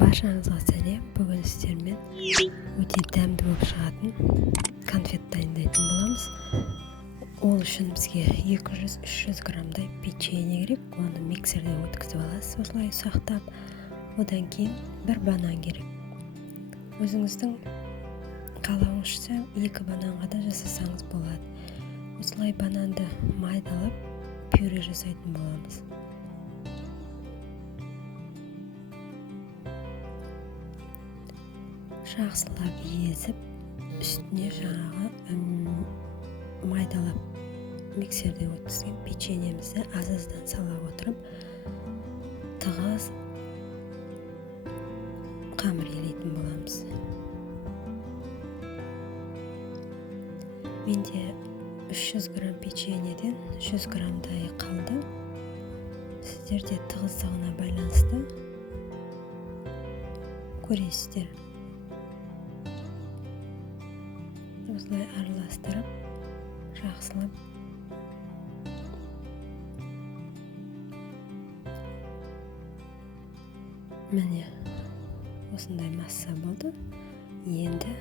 Баршаңызға сәлем. Бүгін сіздермен өте дәмді болып шығатын конфет дайындайтын боламыз. Ол үшін бізге 200-300 граммдай печенье керек. Оны миксерден өткізіп аласыз, осылай ұсақтап. Одан кейін бір банан керек. Өзіңіздің қалауыңызша 2 бананға да жасасаңыз болады. Осылай бананды майдалап пюре жасайтын боламыз. Жақсылап езіп, үстіне жаңағы майдалап миксерден өткізген печеньемізді аз-аздан сала отырып, тығыз қамыр елейтін боламыз. Менде 300 грамм печеньеден 100 граммдай қалды. Сіздерде тығыздығына байланысты көресіздер. Осылай араластырып, жақсылап міне осындай масса болды. Енді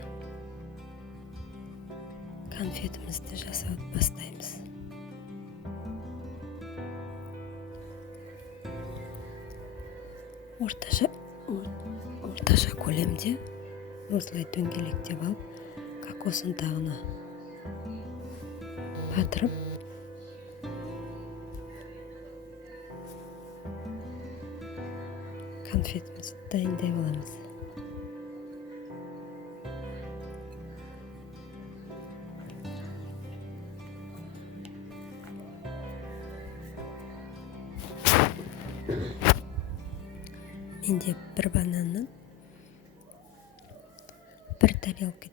конфетімізді жасауды бастаймыз. Орташа көлемде осылай дөңгелектеп алып, кокос ұнтағына батырып, конфетімізді дайындай боламыз. Менде бір бананнан бір тарелка